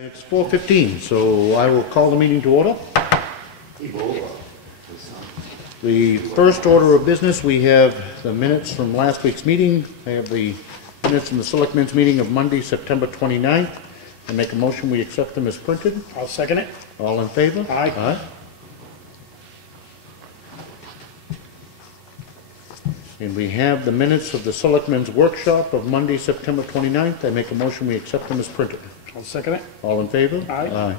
It's 4:15, so I will call the meeting to order. The first order of business, we have the minutes from last week's meeting. I have the minutes from the Selectmen's meeting of Monday, September 29th. I make a motion we accept them as printed. I'll second it. All in favor? Aye. Aye. And we have the minutes of the Selectmen's workshop of Monday, September 29th. I make a motion we accept them as printed. I'll second it. All in favor? Aye. Aye.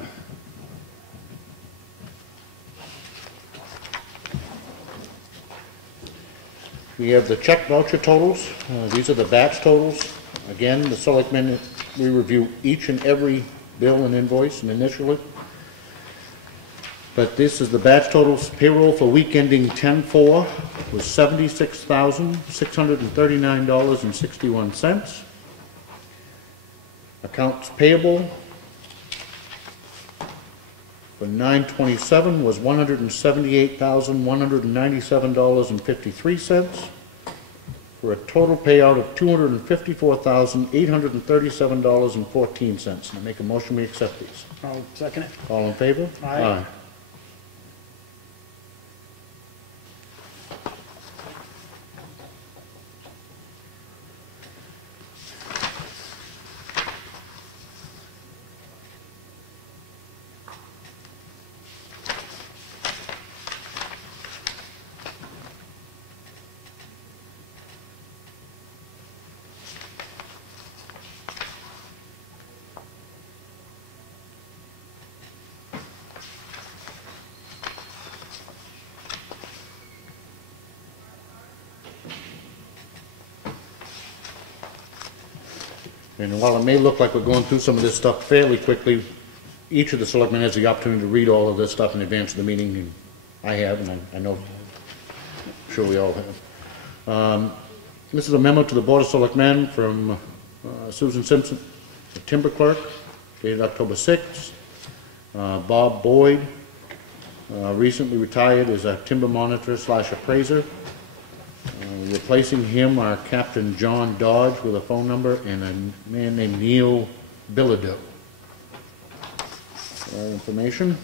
We have the check voucher totals. These are the batch totals. Again, the Selectmen, we review each and every bill and invoice and initially. But this is the batch totals. Payroll for week ending 10/4 was $76,639.61. Accounts payable for 9/27 was $178,197.53 for a total payout of $254,837.14. I make a motion we accept these. I'll second it. All in favor? Aye. And while it may look like we're going through some of this stuff fairly quickly, each of the selectmen has the opportunity to read all of this stuff in advance of the meeting, and I have, and I know, I'm sure we all have. This is a memo to the Board of Selectmen from Susan Simpson, the timber clerk, dated October 6th. Bob Boyd, recently retired as a timber monitor / appraiser. Replacing him are Captain John Dodge with a phone number and a man named Neil Bilodeau. Information.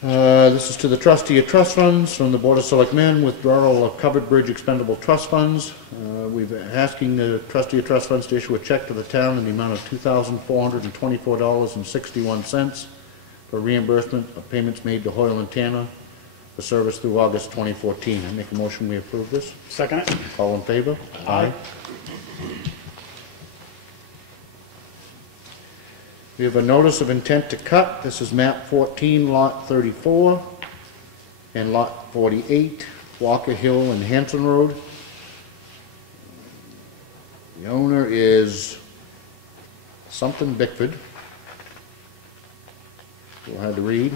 This is to the trustee of trust funds from the Board of Selectmen, withdrawal of covered bridge expendable trust funds. We've been asking the trustee of trust funds to issue a check to the town in the amount of $2,424.61 for reimbursement of payments made to Hoyle and Tanner for service through August 2014. I make a motion we approve this. Second it. All in favor? Aye. We have a notice of intent to cut. This is map 14, lot 34, and lot 48, Walker Hill and Hanson Road. The owner is something Bickford. We'll have to read.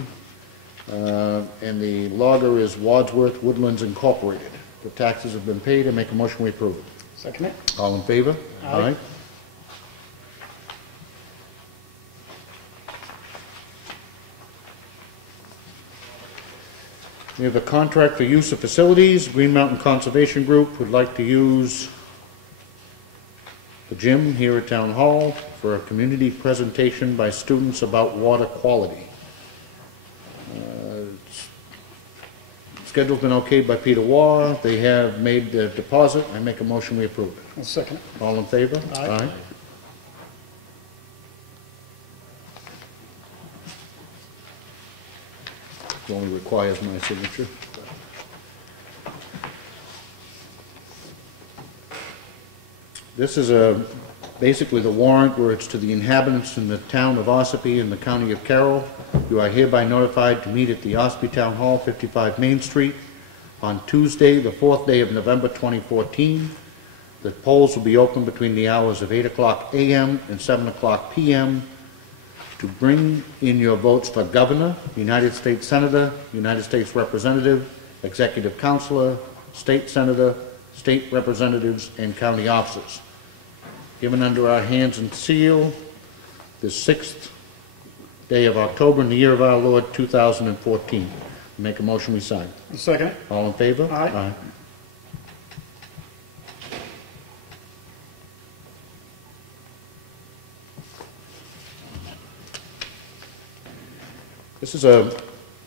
And the logger is Wadsworth Woodlands Incorporated. The taxes have been paid. I make a motion we approve it. Second it. All in favor? Aye. We have a contract for use of facilities. Green Mountain Conservation Group would like to use the gym here at Town Hall for a community presentation by students about water quality. Schedule's been okayed by Peter Waugh. They have made the deposit. I make a motion we approve it. I'll second it. All in favor? Aye. It only requires my signature. This is basically the warrant where it's to the inhabitants in the town of Ossipee and the county of Carroll. You are hereby notified to meet at the Ossipee Town Hall, 55 Main Street, on Tuesday, the 4th day of November 2014. The polls will be open between the hours of 8 o'clock a.m. and 7 o'clock p.m. to bring in your votes for governor, United States Senator, United States Representative, Executive Counselor, State Senator, State Representatives, and county officers. Given under our hands and seal the 6th day of October in the year of our Lord 2014. Make a motion we sign. I'll second it. All in favor? Aye. Aye. This is a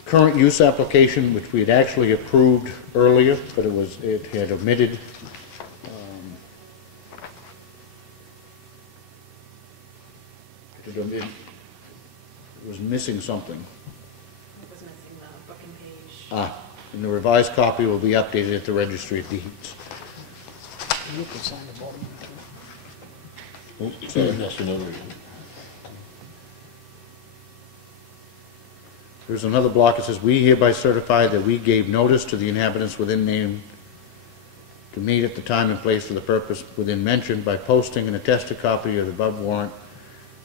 current use application which we had actually approved earlier, but it had omitted it was missing something. It was missing the book and page. And the revised copy will be updated at the Registry of Deeds. You can sign the bottom. So that's the notary. There's another block that says, "We hereby certify that we gave notice to the inhabitants within name to meet at the time and place for the purpose within mentioned by posting an attested copy of the above warrant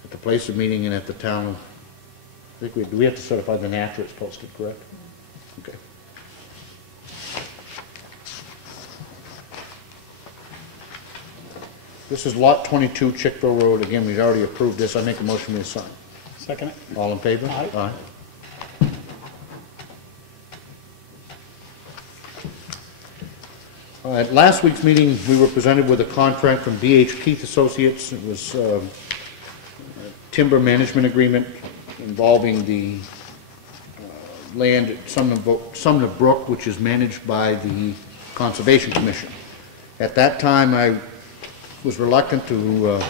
at the place of meeting and at the town of," I think do we have to certify then after it's posted, correct? Okay. This is Lot 22, Chickville Road. Again, we've already approved this. I make a motion we assign. Second it. All in favor? Aye. Aye. At last week's meeting, we were presented with a contract from D.H. Keith Associates. It was a timber management agreement involving the land at Sumner Brook, which is managed by the Conservation Commission. At that time, I was reluctant to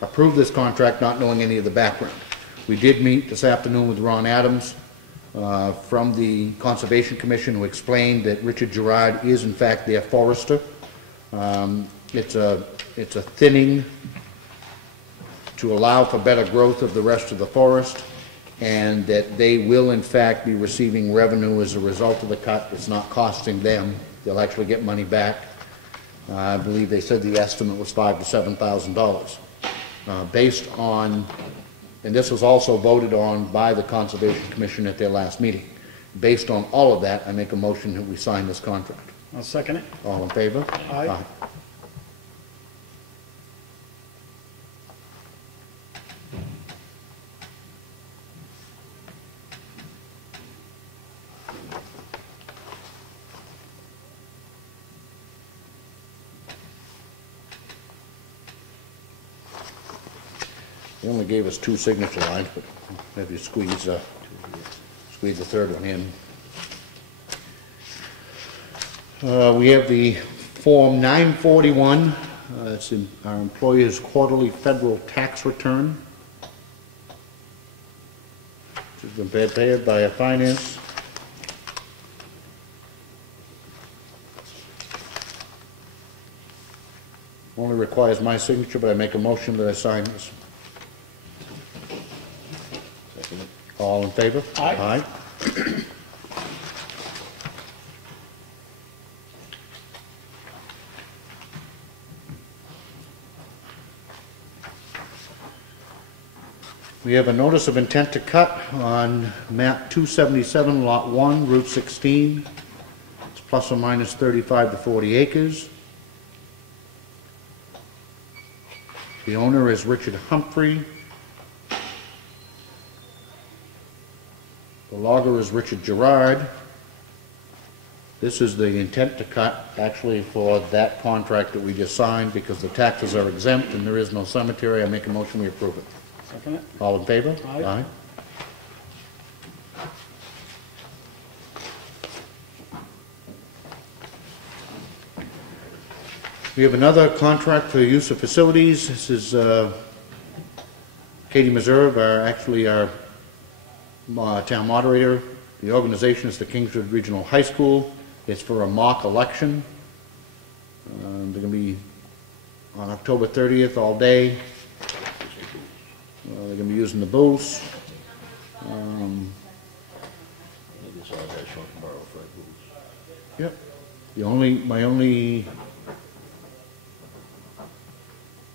approve this contract, not knowing any of the background. We did meet this afternoon with Ron Adams from the Conservation Commission, who explained that Richard Gerard is in fact their forester. It's a thinning to allow for better growth of the rest of the forest, and that they will in fact be receiving revenue as a result of the cut. It's not costing them. They'll actually get money back. I believe they said the estimate was $5,000 to $7,000. Based on, and this was also voted on by the Conservation Commission at their last meeting. Based on all of that, I make a motion that we sign this contract. I'll second it. All in favor? Aye. They only gave us 2 signature lines, but maybe you squeeze the third one in. We have the Form 941. It's in our employer's quarterly federal tax return. Which has been prepared by a finance. Only requires my signature, but I make a motion that I sign this. All in favor? Aye. We have a notice of intent to cut on map 277, lot 1, Route 16. It's plus or minus 35 to 40 acres. The owner is Richard Humphrey. The logger is Richard Gerard. This is the intent to cut, actually, for that contract that we just signed, because the taxes are exempt and there is no cemetery. I make a motion we approve it. Second it. All in favor? Aye. We have another contract for use of facilities. This is Katie Meserve, our town moderator. The organization is the Kingswood Regional High School. It's for a mock election. They're going to be on October 30th all day. They're going to be using the booths. Yep.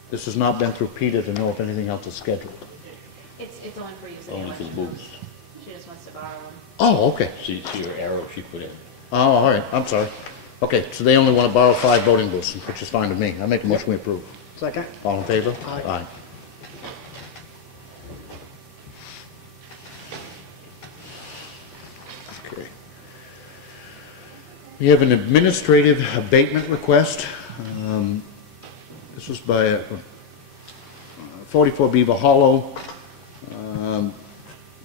This has not been through Peter to know if anything else is scheduled. It's only for use of Only for the booths. She just wants to borrow them. Oh, okay. See your arrow she put in. Oh, all right. I'm sorry. Okay, so they only want to borrow 5 voting booths, which is fine with me. I make a motion we approve. Second. All in favor? Aye. Okay. We have an administrative abatement request. This was by 44 Beaver Hollow.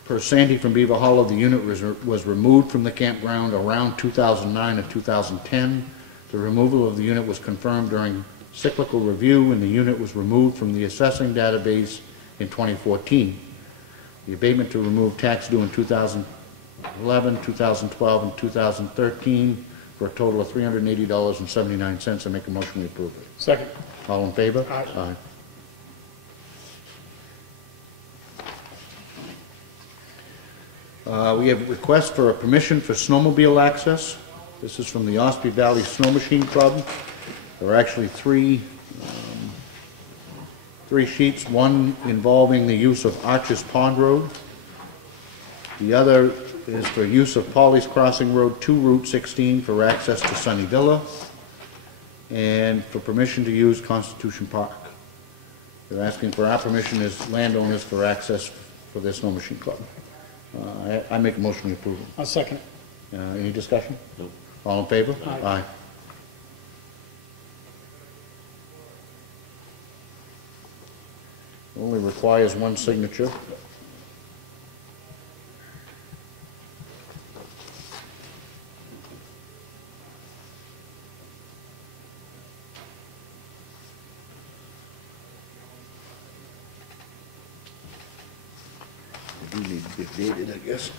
per Sandy from Beaver Hollow, the unit was removed from the campground around 2009 or 2010. The removal of the unit was confirmed during cyclical review, and the unit was removed from the assessing database in 2014. The abatement to remove tax due in 2011, 2012, and 2013 for a total of $380.79. I make a motion to approve it. Second. All in favor? Aye. We have a request for a permission for snowmobile access. This is from the Ossipee Valley Snow Machine Club. There are actually three sheets, one involving the use of Arches Pond Road. The other is for use of Polly's Crossing Road to Route 16 for access to Sunny Villa, and for permission to use Constitution Park. They're asking for our permission as landowners for access for their snow machine club. I make a motion to approve it. I'll second it. Any discussion? Nope. All in favor? Aye. Only requires one signature. I do need to get dated, I guess.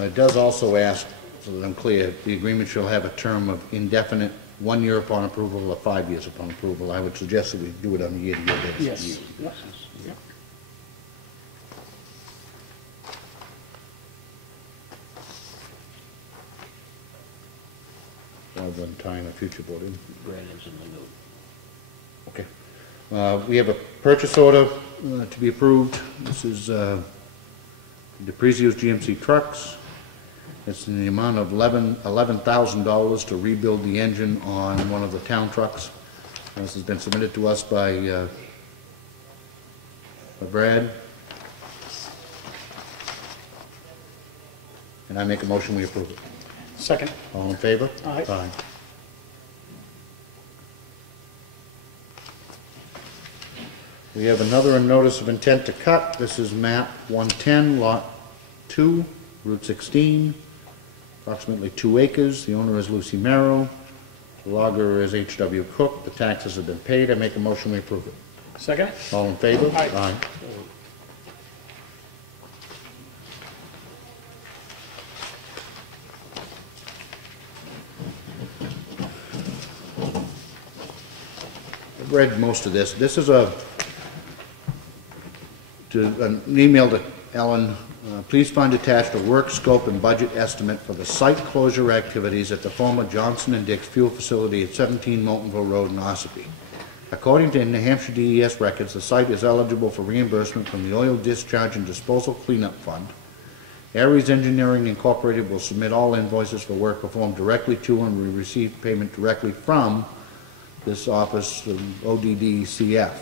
It does also ask, so that I'm clear, the agreement shall have a term of indefinite, 1 year upon approval or 5 years upon approval. I would suggest that we do it on a year-to-year basis. Yes. Yep. Yep. Rather than tying a future board in. Brandon's in the note. Okay. We have a purchase order to be approved. This is DePrizio's GMC trucks. It's in the amount of $11,000 to rebuild the engine on one of the town trucks. This has been submitted to us by Brad. And I make a motion we approve it. Second. All in favor? Aye. Aye. We have another notice of intent to cut. This is map 110, lot 2, Route 16, approximately 2 acres. The owner is Lucy Merrill. The logger is H.W. Cook. The taxes have been paid. I make a motion we approve it. Second. All in favor? Aye. I've read most of this. This is an email to Ellen. Please find attached a work scope and budget estimate for the site closure activities at the former Johnson & Dick's fuel facility at 17 Moultonville Road in Ossipee. According to New Hampshire DES records, the site is eligible for reimbursement from the Oil Discharge and Disposal Cleanup Fund. Aries Engineering Incorporated will submit all invoices for work performed directly to and we receive payment directly from this office, ODDCF.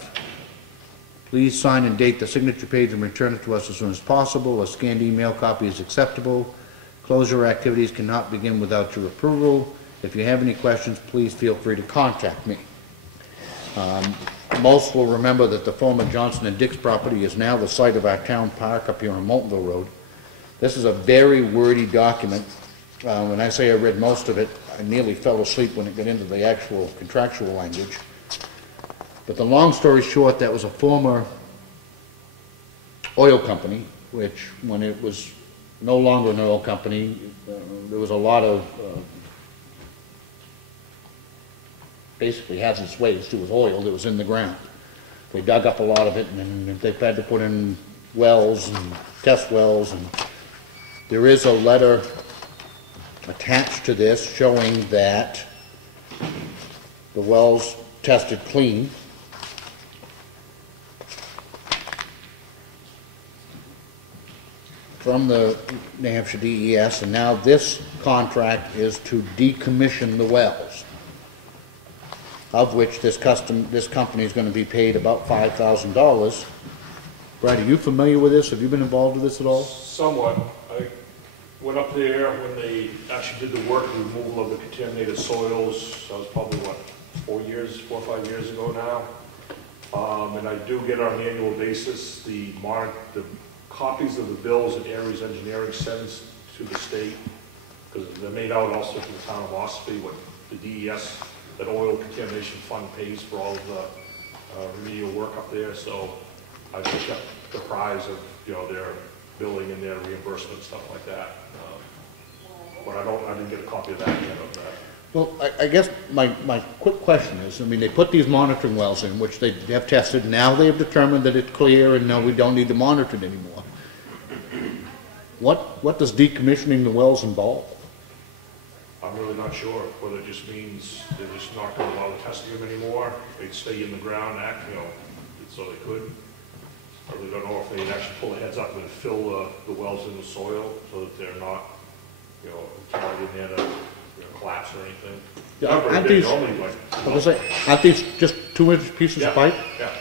Please sign and date the signature page and return it to us as soon as possible. A scanned email copy is acceptable. Closure activities cannot begin without your approval. If you have any questions, please feel free to contact me. Most will remember that the former Johnson & Dick's property is now the site of our town park up here on Moultonville Road. This is a very wordy document. When I say I read most of it, I nearly fell asleep when it got into the actual contractual language. But the long story short, that was a former oil company, which when it was no longer an oil company, there was a lot of basically hazardous waste. It was oil that was in the ground. They dug up a lot of it, and then they've had to put in wells and test wells. And there is a letter attached to this showing that the wells tested clean. From the New Hampshire DES, and now this contract is to decommission the wells, of which this company is going to be paid about $5,000 Brad, are you familiar with this? Have you been involved with this at all? Somewhat. I went up there when they actually did the work, removal of the contaminated soils. That was probably, what, 4 or 5 years ago now. And I do get on an annual basis the copies of the bills that Aries Engineering sends to the state, because they're made out also to the town of Ossipee, what the DES, that oil contamination fund, pays for all of the remedial work up there. So I picked up the prize of, their billing and their reimbursement, stuff like that. But I didn't get a copy of that yet of that. Well, I guess my quick question is, I mean, they put these monitoring wells in, which they have tested. Now they have determined that it's clear and now we don't need to monitor it anymore. What does decommissioning the wells involve? I'm really not sure whether it just means they're just not going to allow testing them anymore. They'd stay in the ground, so they could. Or they don't know if they'd actually pull the heads up and fill the wells in with soil so that they're not, carried in there to collapse or anything. Yeah, Not very aren't big these- normally, but Aren't these just 2-inch pieces yeah, of pipe? yeah,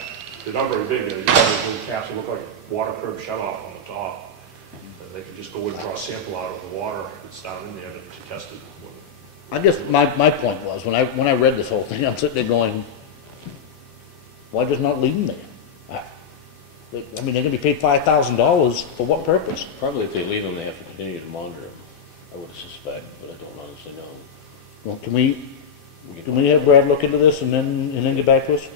they're not very big. They just have those little caps that look like water curb shut off on the top. And they can just go in and draw a sample out of the water that's down in there to test it. I guess my point was, when I read this whole thing, I'm sitting there going, why just not leave them there? I mean, they're gonna be paid $5,000 for what purpose? Probably if they leave them, they have to continue to monitor them, I would suspect, but I don't honestly know. Well, can we have Brad look into this and then get back to us?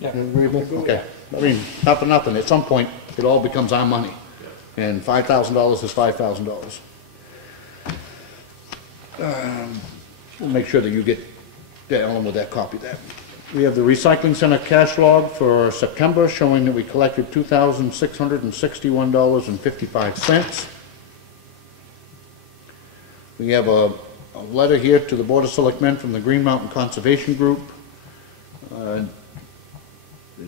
Yeah. Agreeable? Okay. I mean, not for nothing, at some point, it all becomes our money. And $5,000 is $5,000. We'll make sure that you get Ellen with that copy of that. We have the recycling center cash log for September showing that we collected $2,661.55. We have a letter here to the Board of Selectmen from the Green Mountain Conservation Group. They're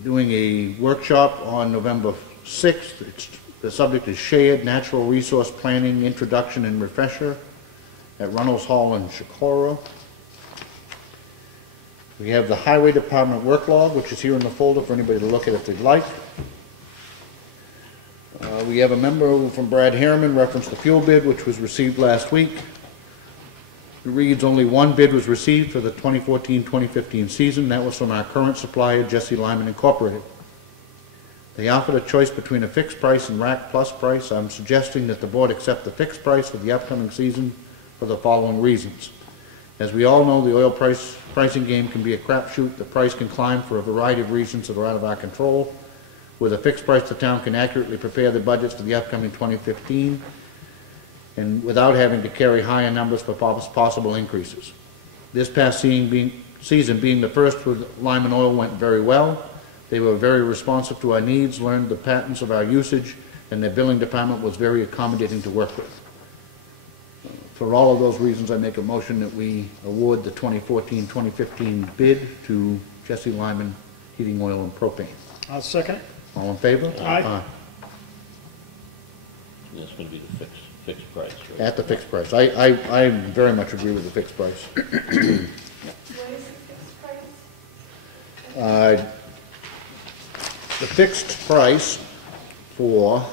doing a workshop on November 6th. The subject is Shared Natural Resource Planning Introduction and Refresher at Runnels Hall in Shakora. We have the Highway Department work log, which is here in the folder for anybody to look at if they'd like. We have a memo from Brad Harriman reference the fuel bid, which was received last week. It reads only one bid was received for the 2014-2015 season. That was from our current supplier, Jesse Lyman Incorporated. They offered a choice between a fixed price and rack plus price. I'm suggesting that the board accept the fixed price for the upcoming season for the following reasons. As we all know, the oil pricing game can be a crapshoot. The price can climb for a variety of reasons that are out of our control. With a fixed price, the town can accurately prepare the budgets for the upcoming 2015 and without having to carry higher numbers for possible increases. This past season being the first with Lyman Oil went very well. They were very responsive to our needs, learned the patterns of our usage, and their billing department was very accommodating to work with. For all of those reasons, I make a motion that we award the 2014-2015 bid to Jesse Lyman Heating Oil and Propane. I'll second. All in favor? Aye. And that's gonna be the fixed price, right? At the fixed price. I very much agree with the fixed price. What is the fixed price? The fixed price for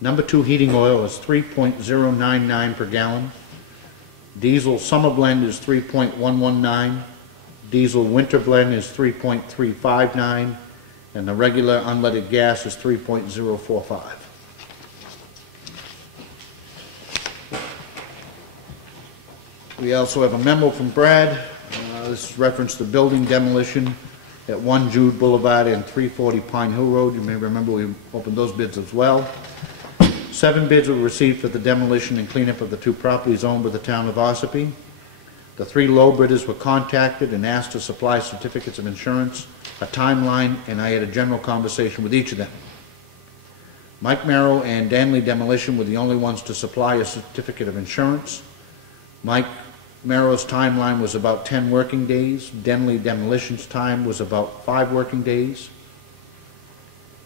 number 2 heating oil is 3.099 per gallon. Diesel summer blend is 3.119. Diesel winter blend is 3.359. And the regular unleaded gas is 3.045. We also have a memo from Brad. This referenced the building demolition at 1 Jude Boulevard and 340 Pine Hill Road. You may remember we opened those bids as well. 7 bids were received for the demolition and cleanup of the 2 properties owned by the town of Ossipee. The 3 low bidders were contacted and asked to supply certificates of insurance, a timeline, and I had a general conversation with each of them. Mike Merrow and Danley Demolition were the only ones to supply a certificate of insurance. Mike Merrow's timeline was about 10 working days. Danley Demolition's time was about 5 working days.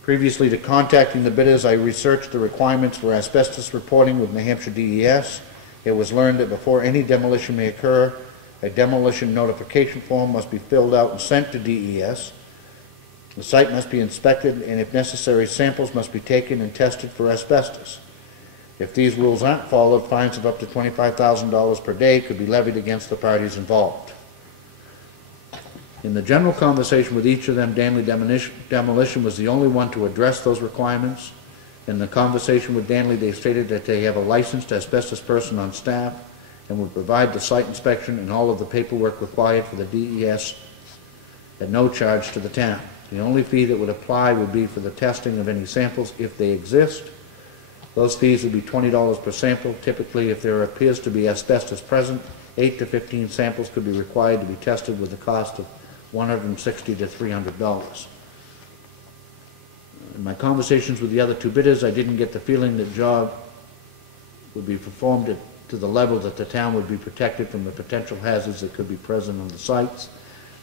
Previously to contacting the bidders, I researched the requirements for asbestos reporting with New Hampshire DES. It was learned that before any demolition may occur, a demolition notification form must be filled out and sent to DES. The site must be inspected, and if necessary, samples must be taken and tested for asbestos. If these rules aren't followed, fines of up to $25,000 per day could be levied against the parties involved. In the general conversation with each of them, Danley Demolition was the only one to address those requirements. In the conversation with Danley, they stated that they have a licensed asbestos person on staff and would provide the site inspection and all of the paperwork required for the DES at no charge to the town. The only fee that would apply would be for the testing of any samples if they exist. Those fees would be $20 per sample. Typically, if there appears to be asbestos present, 8 to 15 samples could be required to be tested with a cost of $160 to $300. In my conversations with the other two bidders, I didn't get the feeling that job would be performed to the level that the town would be protected from the potential hazards that could be present on the sites.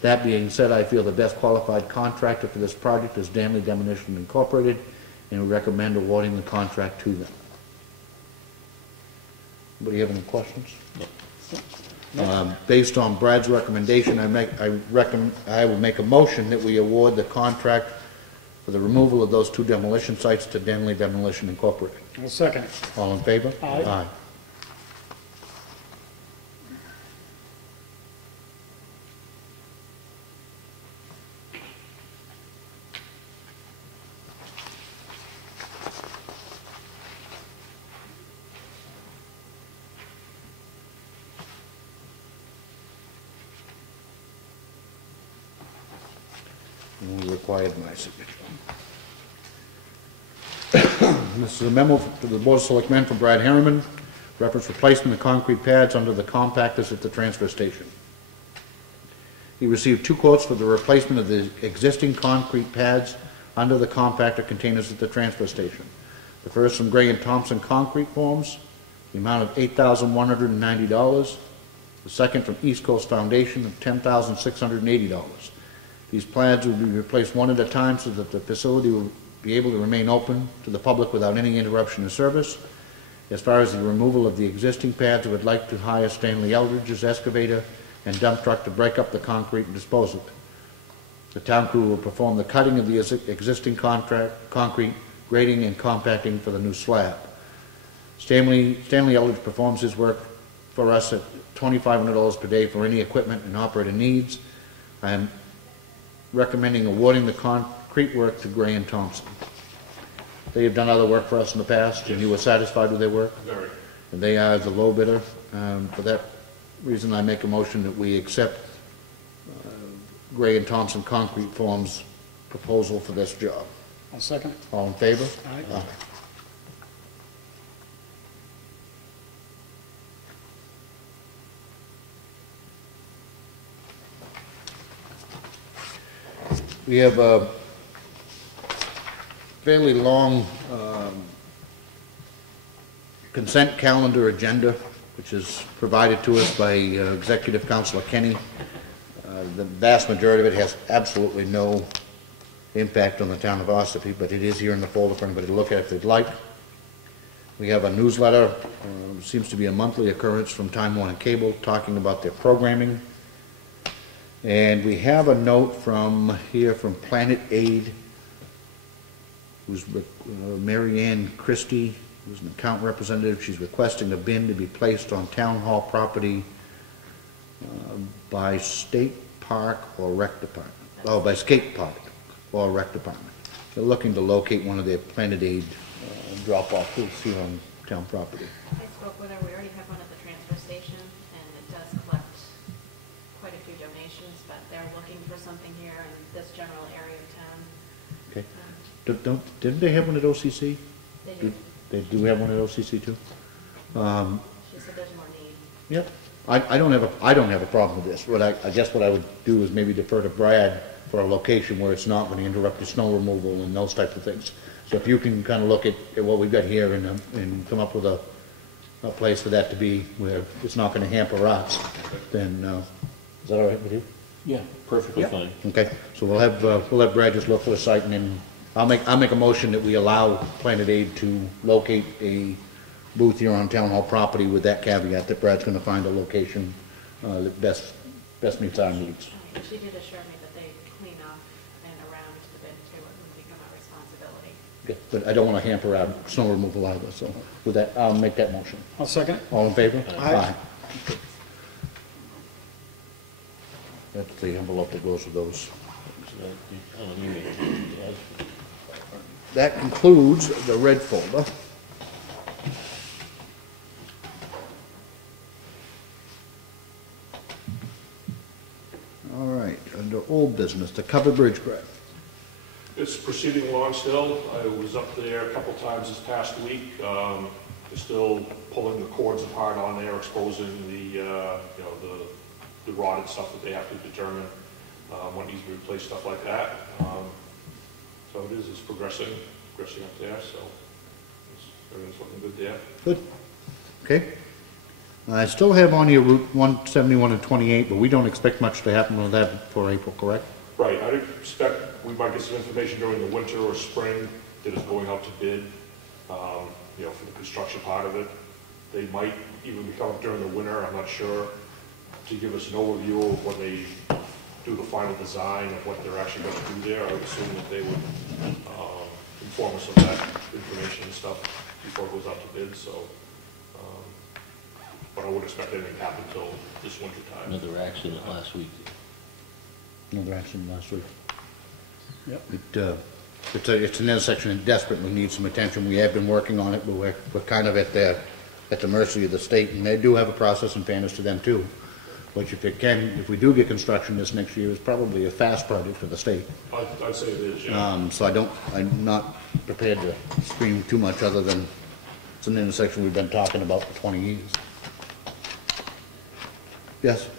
That being said, I feel the best qualified contractor for this project is Danley Demolition Incorporated, and we recommend awarding the contract to them. Anybody have any questions? No. Based on Brad's recommendation, I will make a motion that we award the contract for the removal of those two demolition sites to Danley Demolition Incorporated. I'll second it. All in favor? Aye. Aye. Only required my signature. This is a memo to the Board of Selectmen from Brad Harriman, reference replacement of concrete pads under the compactors at the transfer station. He received 2 quotes for the replacement of the existing concrete pads under the compactor containers at the transfer station. The first from Gray and Thompson Concrete Forms, the amount of $8,190. The second from East Coast Foundation of $10,680. These pads will be replaced one at a time so that the facility will be able to remain open to the public without any interruption of service. As far as the removal of the existing pads, I would like to hire Stanley Eldridge's excavator and dump truck to break up the concrete and dispose of it. The town crew will perform the cutting of the existing concrete, grading and compacting for the new slab. Stanley Eldridge performs his work for us at $2,500 per day for any equipment and operator needs. I am recommending awarding the concrete work to Gray and Thompson. They have done other work for us in the past, and you were satisfied with their work? Very. And they are the low bidder. For that reason, I make a motion that we accept Gray and Thompson Concrete Form's proposal for this job. I'll second it. All in favor? Aye. We have a fairly long consent calendar agenda, which is provided to us by Executive Councilor Kenny. The vast majority of it has absolutely no impact on the town of Ossipee, but it is here in the folder for anybody to look at if they'd like. We have a newsletter, seems to be a monthly occurrence from Time Warner Cable, talking about their programming. And we have a note from here from Planet Aid, who's Mary Ann Christie, who's an account representative. She's requesting a bin to be placed on Town Hall property by State Park or Rec Department. Oh, by Skate Park or Rec Department. They're looking to locate one of their Planet Aid drop-off booths here on town property. I spoke with her, we already have one at the transfer station, and it does collect quite a few donations, but they're looking for something here in this general area of town. Okay. Didn't they have one at OCC? They do. They do have one at OCC too? She said there's more need. Yep. I don't have a problem with this. I guess what I would do is maybe defer to Brad for a location where it's not going to interrupt the snow removal and those types of things. So if you can kind of look at what we've got here and come up with a place for that to be where it's not going to hamper us, then is that all right with you? Yeah, perfectly fine. Okay. So we'll have Brad just look for the site, and then I'll make a motion that we allow Planet Aid to locate a booth here on Town Hall property with that caveat that Brad's going to find a location that best meets our needs. She did assure me that they clean up and around the bid too, it would become our responsibility. Okay, but I don't want to hamper our snow removal either, so with that, I'll make that motion. I'll second it. All in favor? Aye. That's the envelope that goes with those. That concludes the red folder. All right, under old business, the covered bridge grant. It's proceeding along still. I was up there a couple times this past week. They're still pulling the cords apart on there, exposing the, the rod and stuff that they have to determine what needs to be replaced, stuff like that. So it's progressing up there, so everything's looking good there. Good. Okay. I still have on here Route 171 and 28, but we don't expect much to happen with that for April, correct? Right, I'd expect we might get some information during the winter or spring that is going out to bid, for the construction part of it. They might even come up during the winter, I'm not sure, to give us an overview of when they do the final design of what they're actually going to do there. I would assume that they would inform us of that information and stuff before it goes out to bid, so. But I wouldn't expect anything to happen until this winter time. Another accident last week. Another accident last week. Yep. It's an intersection that desperately needs some attention. We have been working on it, but we're kind of at the mercy of the state, and they do have a process in fairness to them too. Which if we do get construction this next year, is probably a fast project for the state. I'd say it is, yeah. So I'm not prepared to scream too much other than it's an intersection we've been talking about for 20 years. Yes?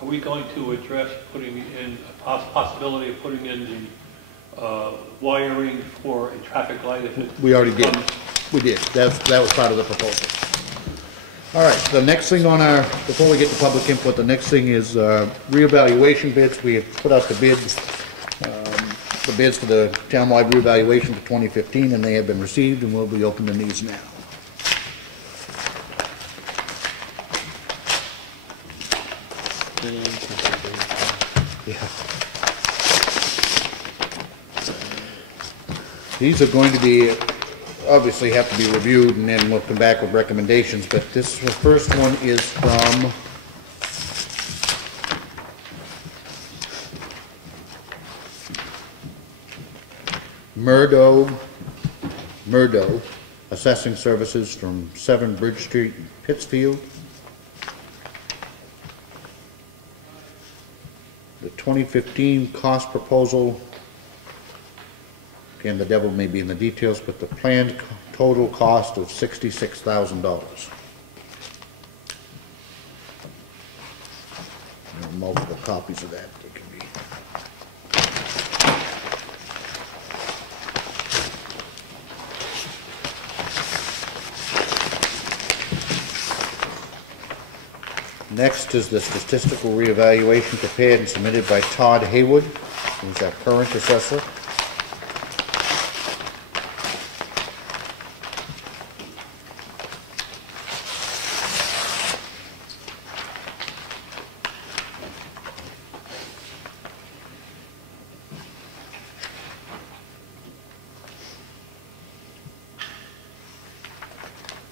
Are we going to address putting in a possibility of putting in the wiring for a traffic light if it We already did. comes? We did. That was part of the proposal. All right, the next thing on before we get to public input, the next thing is reevaluation bids. We have put out the bids for the townwide reevaluation for 2015, and they have been received, and we'll be opening these now. Yeah. These are going to be, obviously have to be reviewed, and then we'll come back with recommendations, but the first one is from Murdo Assessing Services from 7 Bridge Street, Pittsfield. The 2015 cost proposal, again, the devil may be in the details, but the planned total cost of $66,000. There are multiple copies of that that can be. Next is the statistical reevaluation prepared and submitted by Todd Haywood, who's our current assessor.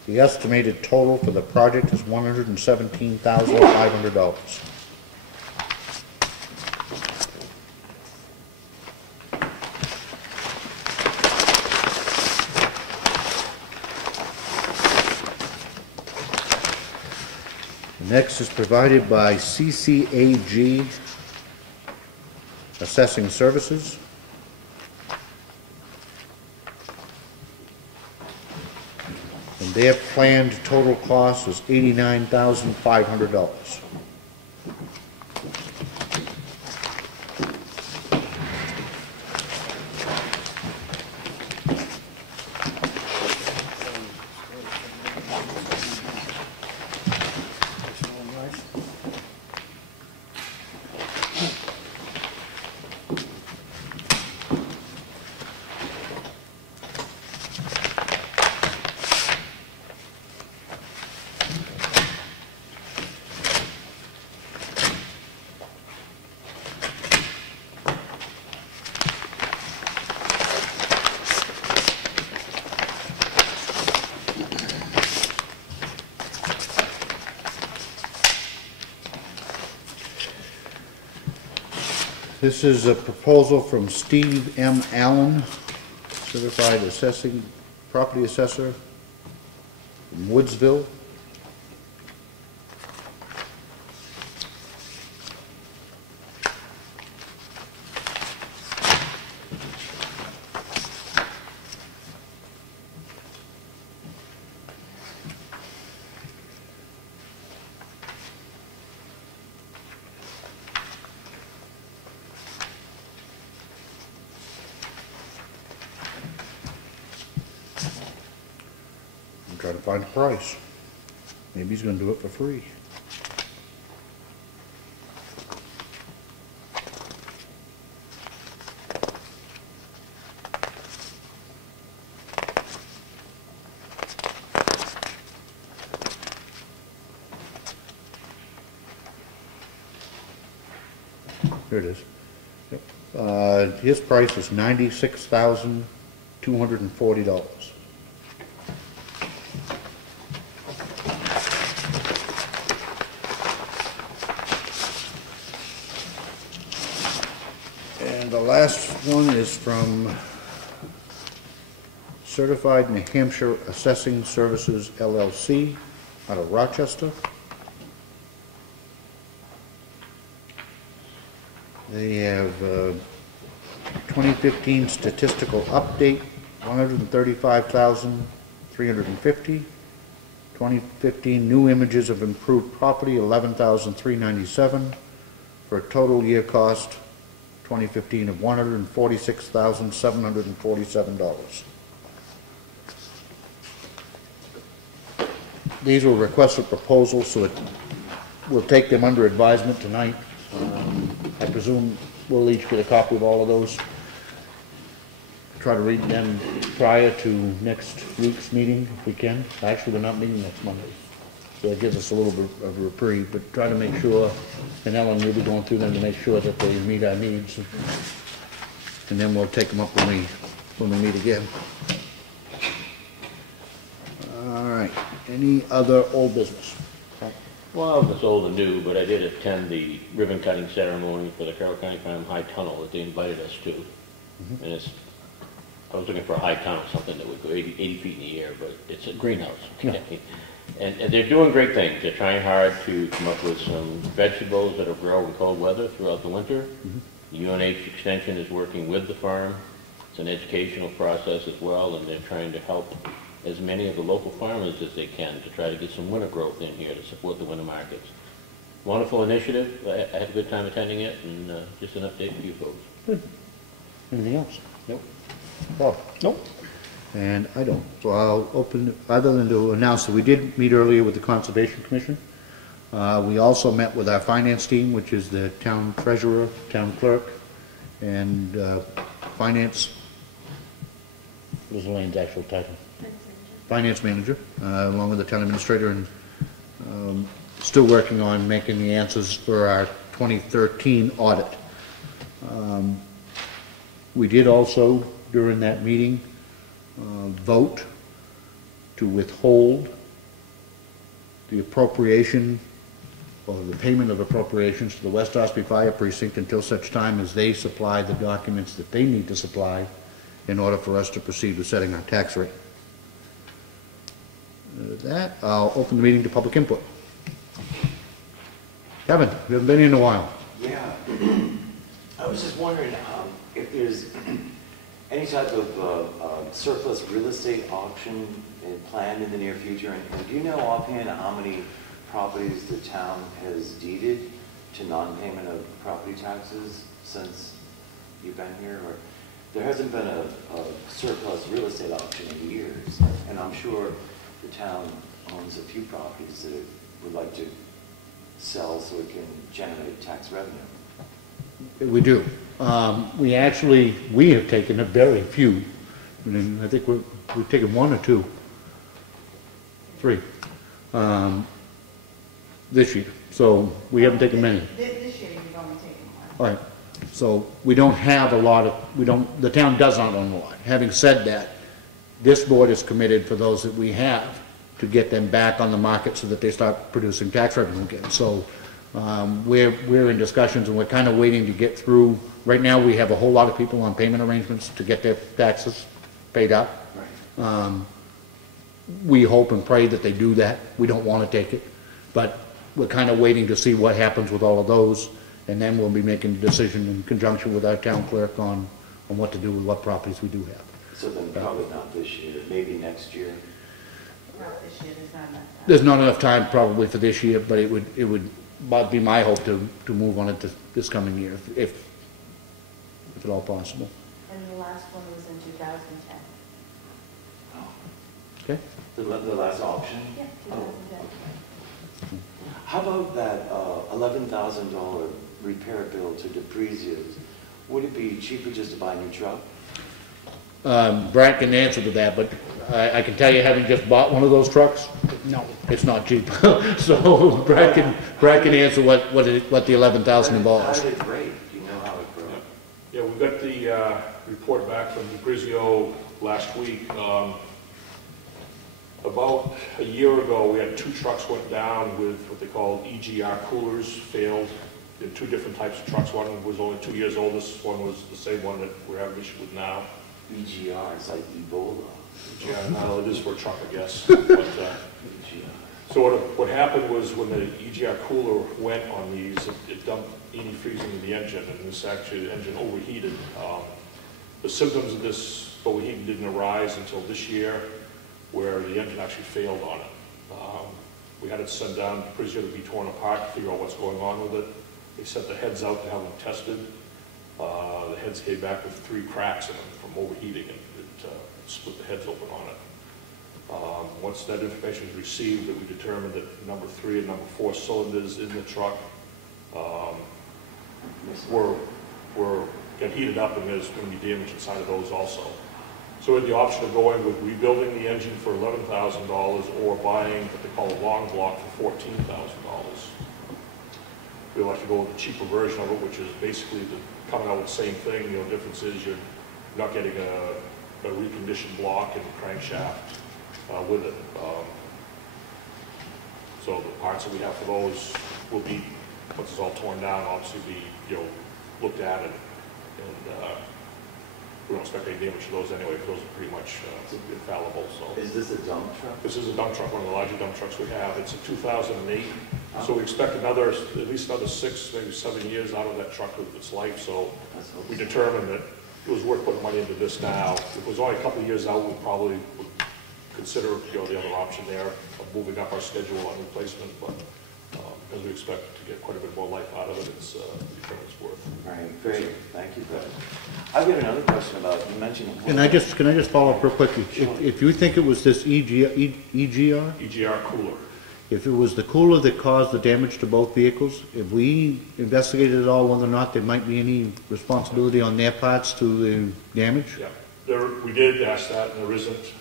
The estimated total for the project is $117,500. Next is provided by CCAG Assessing Services. And their planned total cost is $89,500. This is a proposal from Steve M. Allen, certified property assessor from Woodsville. Try to find a price. Maybe he's going to do it for free. Here it is. Yep. His price is $96,240. The last one is from Certified New Hampshire Assessing Services, LLC, out of Rochester. They have 2015 statistical update, 135,350. 2015 new images of improved property, 11,397, for a total year cost 2015 of $146,747. These were requests for proposals, so we'll take them under advisement tonight. I presume we'll each get a copy of all of those. Try to read them prior to next week's meeting if we can. Actually, we're not meeting next Monday, so it gives us a little bit of a reprieve, but try to make sure, and Ellen will be going through them to make sure that they meet our needs. And then we'll take them up when we meet again. All right, any other old business? Well, it's old and new, but I did attend the ribbon cutting ceremony for the Carroll County Farm High Tunnel that they invited us to. And I was looking for a high tunnel, something that would go 80 feet in the air, but it's a greenhouse. Okay? And they're doing great things. They're trying hard to come up with some vegetables that will grow in cold weather throughout the winter. The UNH Extension is working with the farm. It's an educational process as well, and they're trying to help as many of the local farmers as they can to try to get some winter growth in here to support the winter markets. Wonderful initiative. I had a good time attending it, and just an update for you folks. Good. Anything else? Nope. Bob? Nope. And I don't. So I'll open, other than to announce that we did meet earlier with the Conservation Commission. We also met with our finance team, which is the town treasurer, town clerk, and finance, what was Elaine's actual title? Finance manager, along with the town administrator, and still working on making the answers for our 2013 audit. We did also, during that meeting, vote to withhold the appropriation or the payment of appropriations to the West Ossipee Fire Precinct until such time as they supply the documents that they need to supply in order for us to proceed with setting our tax rate. With that, I'll open the meeting to public input. Kevin, we haven't been in a while. Yeah, I was just wondering if there's any type of surplus real estate auction planned in the near future, and do you know offhand how many properties the town has deeded to non-payment of property taxes since you've been here? Or there hasn't been a surplus real estate auction in years, and I'm sure the town owns a few properties that it would like to sell so it can generate tax revenue. We do. We have taken a very few. I think we've taken one or two. Three. This year. So we haven't taken many. This year you've only taken one. All right. So we don't have a lot of, the town does not own a lot. Having said that, this board is committed for those that we have to get them back on the market so that they start producing tax revenue again. So we're in discussions, and we're kind of waiting to get through right now, we have a whole lot of people on payment arrangements to get their taxes paid up. Right. We hope and pray that they do that. We don't want to take it, but we're kind of waiting to see what happens with all of those, and then we'll be making a decision in conjunction with our town clerk on what to do with what properties we do have. So then probably not this year, maybe next year. Not this year, there's not enough time. There's not enough time probably for this year, but it would be my hope to move on it this coming year, if at all possible. And the last one was in 2010. Okay? The last auction? Yeah, Oh, 2010. okay. How about that $11,000 repair bill to DePrizio's? Would it be cheaper just to buy a new truck? Brad can answer to that, but I can tell you, having just bought one of those trucks, No. it's not cheap. So Brad can answer what the 11,000 involves. How did it break? Do you know how it broke? Yeah, we got the report back from DePrizio last week. About a year ago, we had 2 trucks went down with what they call EGR coolers, failed. There were 2 different types of trucks. One was only 2 years old. This one was the same one that we're having issue with now. EGR, it's like Ebola. Yeah, no, it is for a truck, I guess. But, EGR. so what happened was when the EGR cooler went on these, it dumped antifreeze into the engine, and this actually, the engine overheated. The symptoms of this overheating didn't arise until this year, where the engine actually failed on it. We had it sent down to Prizio to be torn apart to figure out what's going on with it. They sent the heads out to have them tested. The heads came back with 3 cracks in them from overheating, and it split the heads open on it. Once that information was received, that we determined that number 3 and number 4 cylinders in the truck got heated up, and there's going to be damage inside of those also. So we had the option of going with rebuilding the engine for $11,000 or buying what they call a long block for $14,000. We like to go with the cheaper version of it, which is basically coming out with the same thing. The difference is you're not getting a reconditioned block and crankshaft with it. So the parts that we have for those will be, once it's all torn down, obviously be looked at, and we don't expect any damage to those anyway, because those are pretty much infallible. So Is this a dump truck? this is a dump truck, one of the larger dump trucks we have. It's a 2008, so we expect at least another 6, maybe 7 years out of that truck of its life. So we determined that it was worth putting money into this now. If it was only a couple of years out, we probably would consider the other option there of moving up our schedule on replacement, but because we expect to get quite a bit more life out of it, it's worth. Right, great, thank you for that. I've got another question about, you mentioned... Can I just follow up real quick? Sure. If you think it was this EGR, EGR cooler. if it was the cooler that caused the damage to both vehicles, if we investigated at all whether or not there might be any responsibility on their parts to the damage? Yeah, we did ask that, and there isn't,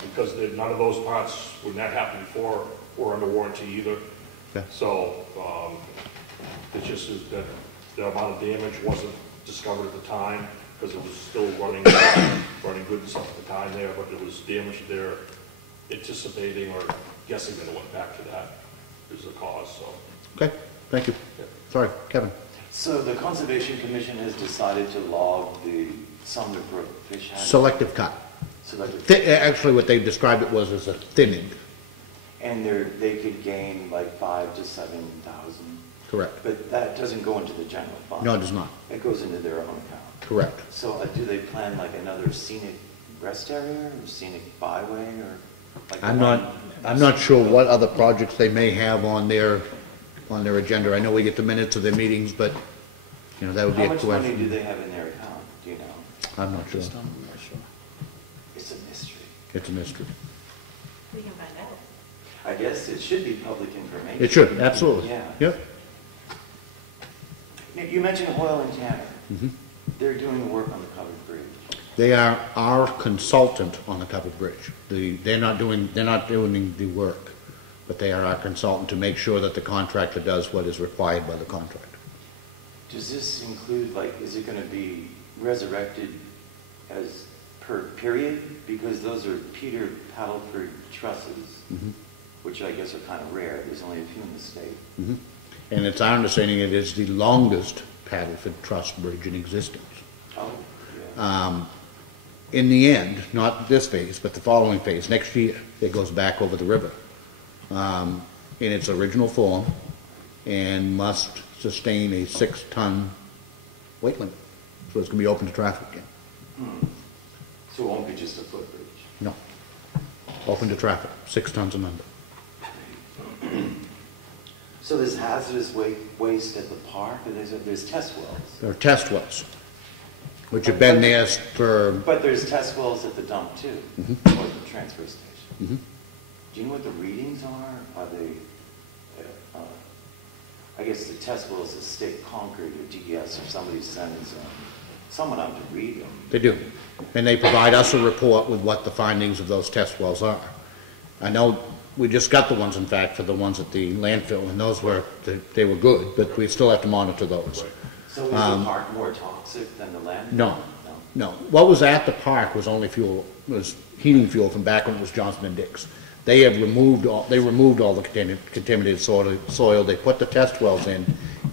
because none of those parts, when that happened before, were under warranty either. Okay. So it just is that the amount of damage wasn't discovered at the time, because it was still running good and stuff at the time there, but it was damage they're anticipating or guessing that it went back to that is the cause. So. Okay, thank you. Yeah. Sorry, Kevin. So the Conservation Commission has decided to log the Sumner Brook fish hatchery? Selective cut. Actually, what they described it was as a thinning. And they could gain like 5,000 to 7,000. Correct. But that doesn't go into the general fund. No, it does not. It goes into their own account. Correct. So do they plan like another scenic rest area or scenic byway or? Like I'm not sure what other projects they may have on their agenda. I know we get the minutes of their meetings, but that would be a How question. much money do they have in their account? Do you know? I'm not sure. It's a mystery. It's a mystery. We can find out. I guess it should be public information. It should, absolutely. Yeah. Yep. You mentioned Hoyle and Tanner. Mm-hmm. They're doing work on the covered bridge. They are our consultant on the covered bridge. They're not doing the work, but they are our consultant to make sure that the contractor does what is required by the contract. Does this include, is it going to be resurrected as per period? Because those are Peter Paddleford trusses, Mm-hmm. which I guess are kind of rare. There's only a few in the state. Mm-hmm. And it's our understanding it is the longest Paddleford Trust Bridge in existence. Oh, yeah. In the end, not this phase, but the following phase, next year, it goes back over the river in its original form and must sustain a 6-ton weight limit. So it's going to be open to traffic again. So it won't be just a footbridge? No. Open to traffic, 6 tons and under. So there's hazardous waste at the park, and there's test wells? There are test wells, which have been there for... But there's test wells at the dump too, or the transfer station. Do you know what the readings are? Are they, I guess the test wells is State Concord or DES, or somebody sends someone out to read them. They do. And they provide us a report with what the findings of those test wells are. I know we just got the ones, in fact, for the ones at the landfill, and those were, they were good, but we still have to monitor those. So is the park more toxic than the landfill? No. No. What was at the park was only fuel, was heating fuel from back when it was Johnson and Dix. They have removed all the contaminated soil. They put the test wells in,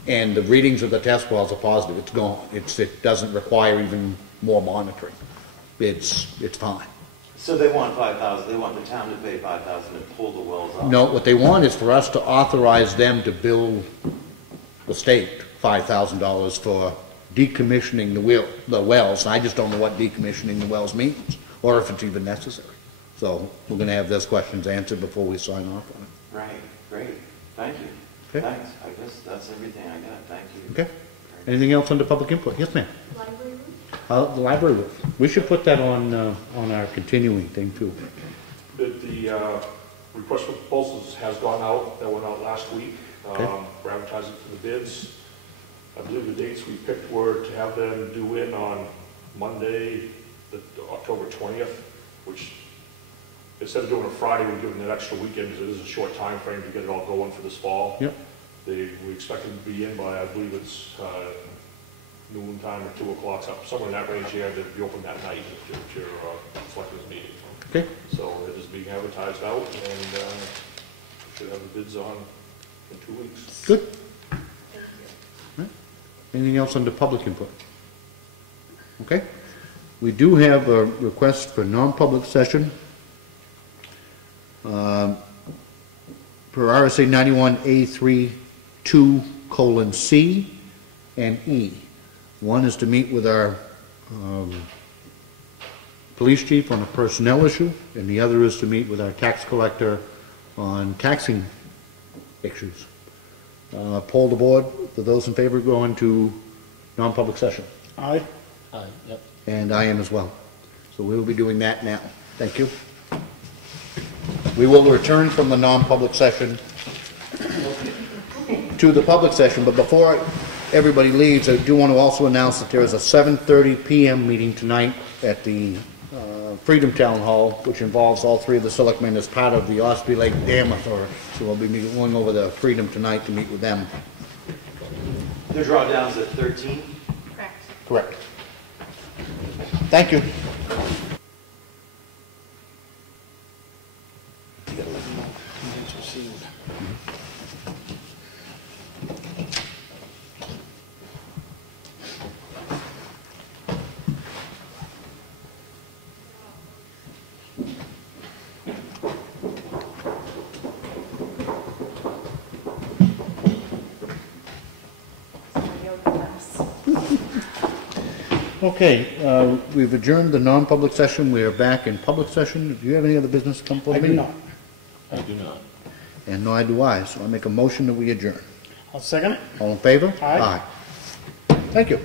and the readings of the test wells are positive. It's gone. It doesn't require even more monitoring. It's fine. So they want $5,000. They want the town to pay $5,000 to pull the wells up. No, what they want is for us to authorize them to bill the state $5,000 for decommissioning the wells. I just don't know what decommissioning the wells means, or if it's even necessary. So we're going to have those questions answered before we sign off on it. Right, great. Thank you. Okay. Thanks. I guess that's everything I got. Thank you. Okay. Anything else under public input? Yes, ma'am. Library room? The library roof. We should put that on our continuing thing too. The request for proposals has gone out. That went out last week. Okay. We're advertising for the bids. I believe the dates we picked were to have them due in on Monday, October 20th, which instead of doing a Friday, we're giving an extra weekend because it is a short time frame to get it all going for this fall. Yep. We expect them to be in by, I believe it's noon time or 2 o'clock, somewhere in that range here. They'll be open that night at your selectmen's meeting. Okay. So it is being advertised out, and we should have the bids on in 2 weeks. Good. Right. Anything else under public input? Okay. We do have a request for non-public session. Per RSA 91A3 2:C and E. One is to meet with our police chief on a personnel issue, and the other is to meet with our tax collector on taxing issues. Poll the board for those in favor going to non-public session. Aye. Yep. And I am as well. So we will be doing that now. Thank you. We will return from the non-public session to the public session, but before everybody leaves, I do want to also announce that there is a 7:30 p.m. meeting tonight at the Freedom Town Hall, which involves all 3 of the selectmen as part of the Ossipee Lake Dam Authority. So we'll be going over the Freedom tonight to meet with them. The drawdown's at 13? Correct. Correct. Thank you. Okay, we've adjourned the non-public session. We are back in public session. Do you have any other business to come forward? I do not. I do not. And nor do I, so I make a motion that we adjourn. I'll second it. All in favor? Aye. Thank you.